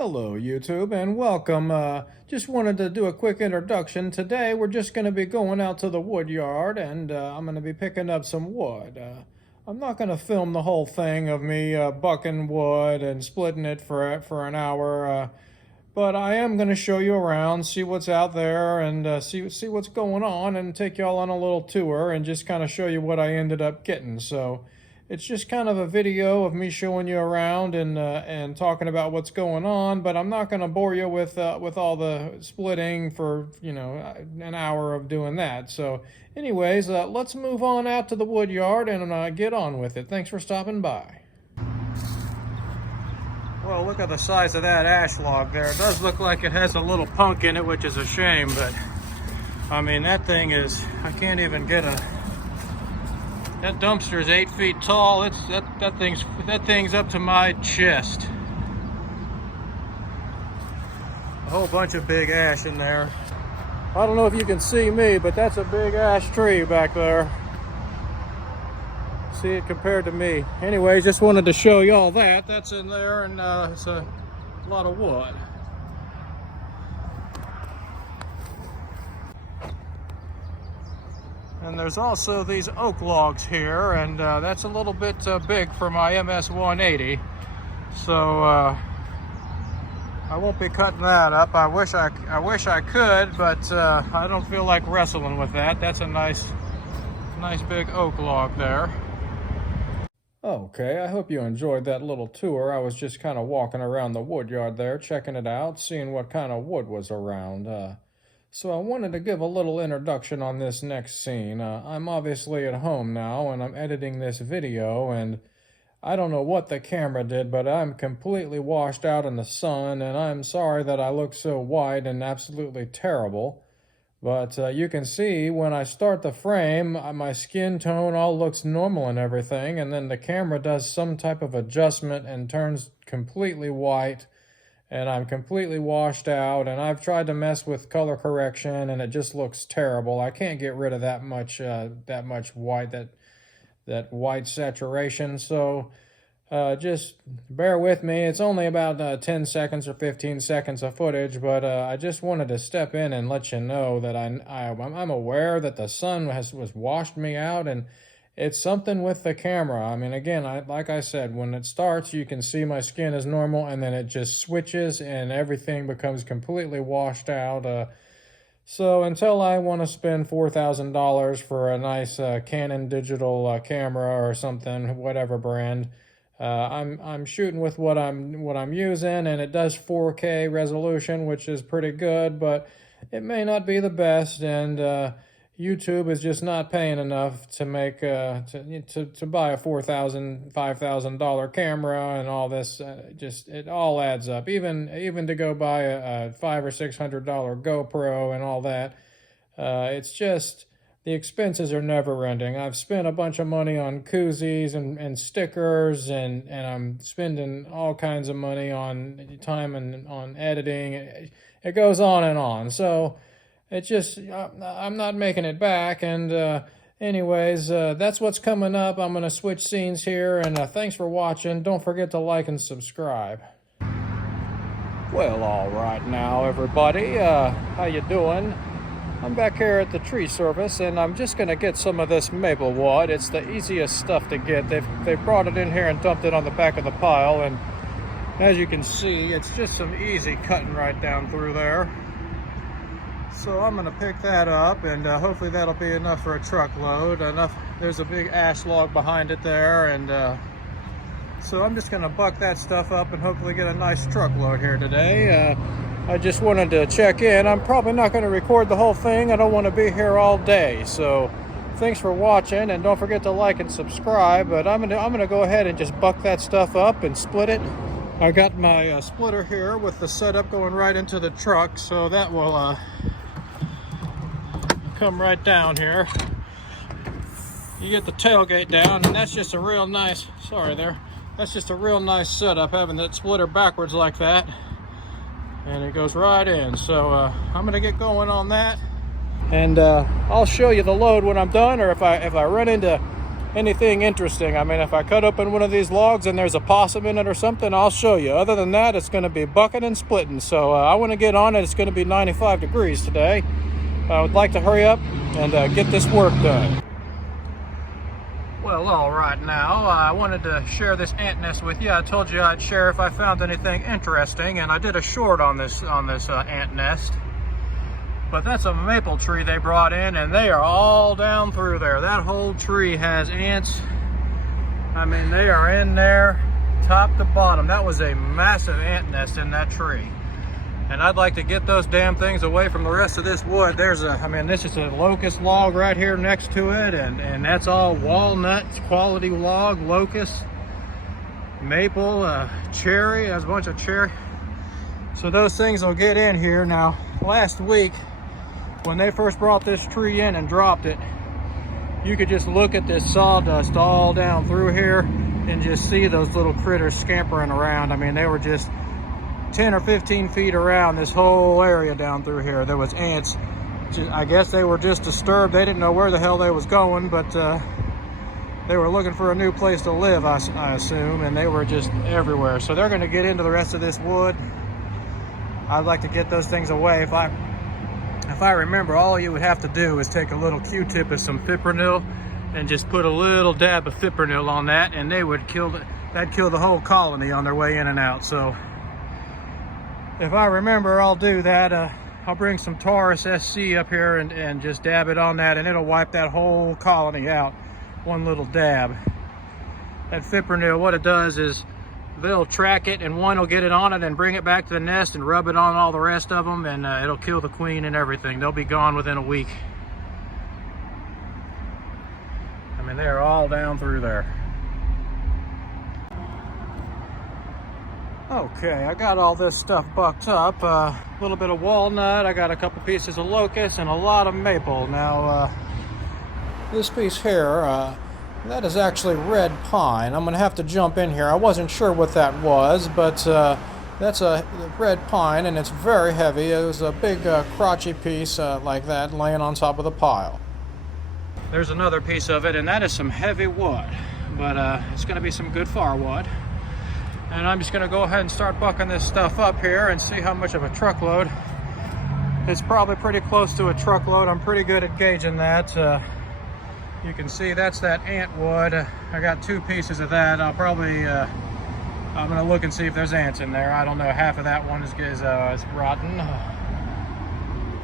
Hello YouTube and welcome. Just wanted to do a quick introduction. Today we're just going to be going out to the wood yard and I'm going to be picking up some wood. I'm not going to film the whole thing of me bucking wood and splitting it for an hour, but I am going to show you around, see what's out there and see what's going on and take y'all on a little tour and just kind of show you what I ended up getting. So it's just kind of a video of me showing you around and talking about what's going on, but I'm not going to bore you with all the splitting for, an hour of doing that. So anyways, let's move on out to the wood yard and get on with it. Thanks for stopping by. Well, look at the size of that ash log there. It does look like it has a little punk in it, which is a shame, but I mean, that thing is, I can't even get that dumpster is 8 feet tall. That thing's up to my chest. A whole bunch of big ash in there. I don't know if you can see me, but that's a big ash tree back there. See it compared to me. Anyways, just wanted to show you all that. That's in there, and it's a lot of wood. And there's also these oak logs here, and that's a little bit big for my MS 180. So I won't be cutting that up. I wish I could, but I don't feel like wrestling with that. That's a nice big oak log there. Okay, I hope you enjoyed that little tour. I was just kind of walking around the wood yard there, checking it out, seeing what kind of wood was around. So I wanted to give a little introduction on this next scene. I'm obviously at home now and I'm editing this video, and I don't know what the camera did, but I'm completely washed out in the sun, and I'm sorry that I look so white and absolutely terrible. But you can see when I start the frame, my skin tone all looks normal and everything, and then the camera does some type of adjustment and turns completely white. And I'm completely washed out, and I've tried to mess with color correction, and it just looks terrible. I can't get rid of that much white, that white saturation. So just bear with me. It's only about 10 seconds or 15 seconds of footage, but I just wanted to step in and let you know that I'm aware that the sun was washed me out, and it's something with the camera. I mean, again, like I said, when it starts, you can see my skin is normal, and then it just switches and everything becomes completely washed out. So until I want to spend $4,000 for a nice Canon digital camera or something, whatever brand, I'm shooting with what I'm using, and it does 4K resolution, which is pretty good, but it may not be the best, and YouTube is just not paying enough to make to buy a $4,000, $5,000 camera and all this. It all adds up. Even to go buy a $500 or $600 GoPro and all that. It's just the expenses are never ending. I've spent a bunch of money on koozies and stickers, and I'm spending all kinds of money on time and on editing. It goes on and on. So it's just, I'm not making it back, and anyways, that's what's coming up. I'm going to switch scenes here, and thanks for watching. Don't forget to like and subscribe. Well, all right now, everybody, how you doing? I'm back here at the tree service, and I'm just going to get some of this maple wood. It's the easiest stuff to get. They've brought it in here and dumped it on the back of the pile, and as you can see, it's just some easy cutting right down through there. So I'm going to pick that up, and hopefully that'll be enough for a truckload. There's a big ash log behind it there, and so I'm just going to buck that stuff up and hopefully get a nice truckload here today. I just wanted to check in. I'm probably not going to record the whole thing. I don't want to be here all day. So thanks for watching, and don't forget to like and subscribe. But I'm gonna go ahead and just buck that stuff up and split it. I got my splitter here with the setup going right into the truck, so that will come right down here. You get the tailgate down, and that's just a real nice, that's just a real nice setup, having that splitter backwards like that, and it goes right in. So I'm gonna get going on that, and I'll show you the load when I'm done, or if I run into anything interesting. I mean, if I cut open one of these logs and there's a possum in it or something, I'll show you. Other than that, it's going to be bucking and splitting. So I want to get on it. It's going to be 95 degrees today. I would like to hurry up and get this work done. Well, all right now, I wanted to share this ant nest with you. I told you I'd share if I found anything interesting, and I did a short on this ant nest. But that's a maple tree they brought in, and they are all down through there. That whole tree has ants. I mean, they are in there top to bottom. That was a massive ant nest in that tree. And I'd like to get those damn things away from the rest of this wood. This is a locust log right here next to it, and that's all walnut quality log, locust, maple, cherry, there's a bunch of cherry. So those things will get in here. Now, last week, when they first brought this tree in and dropped it, you could just look at this sawdust all down through here and just see those little critters scampering around. I mean, they were just 10 or 15 feet around this whole area down through here. There was ants. I guess they were just disturbed. They didn't know where the hell they was going, but they were looking for a new place to live, I assume, and they were just everywhere. So they're going to get into the rest of this wood. I'd like to get those things away. If I remember, all you would have to do is take a little Q-tip of some fipronil and just put a little dab of fipronil on that, and they would that'd kill the whole colony on their way in and out. So if I remember, I'll do that. I'll bring some Taurus SC up here and just dab it on that, and it'll wipe that whole colony out. One little dab. That fipronil, what it does is they'll track it, and one will get it on it and bring it back to the nest and rub it on all the rest of them, and it'll kill the queen and everything. They'll be gone within a week. I mean, they're all down through there. Okay, I got all this stuff bucked up. A little bit of walnut, I got a couple pieces of locust, and a lot of maple. Now, this piece here, that is actually red pine. I'm going to have to jump in here. I wasn't sure what that was, but that's a red pine, and it's very heavy. It was a big crotchy piece like that laying on top of the pile. There's another piece of it, and that is some heavy wood, but it's going to be some good firewood. And I'm just going to go ahead and start bucking this stuff up here and see how much of a truckload. It's probably pretty close to a truckload. I'm pretty good at gauging that. You can see that's that ant wood. I got 2 pieces of that. I'm going to look and see if there's ants in there. I don't know, half of that one is rotten.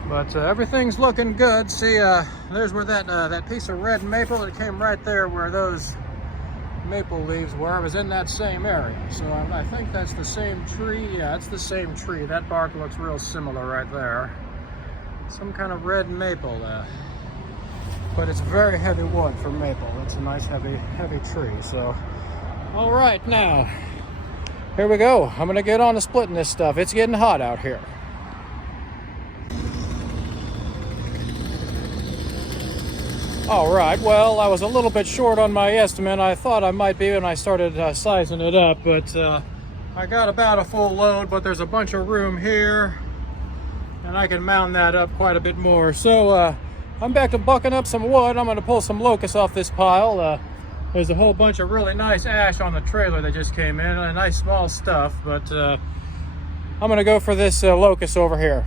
But everything's looking good. See, there's where that piece of red maple, it came right there where those maple leaves were. I was in that same area. So I think that's the same tree. Yeah, it's the same tree. That bark looks real similar right there. Some kind of red maple. But it's very heavy wood for maple. It's a nice heavy tree. So, all right, now here we go. I'm gonna get on to splitting this stuff. It's getting hot out here. All right, well, I was a little bit short on my estimate. I thought I might be when I started sizing it up, but I got about a full load, but there's a bunch of room here, and I can mound that up quite a bit more. So I'm back to bucking up some wood. I'm going to pull some locusts off this pile. There's a whole bunch of really nice ash on the trailer that just came in, nice small stuff, but I'm going to go for this locust over here.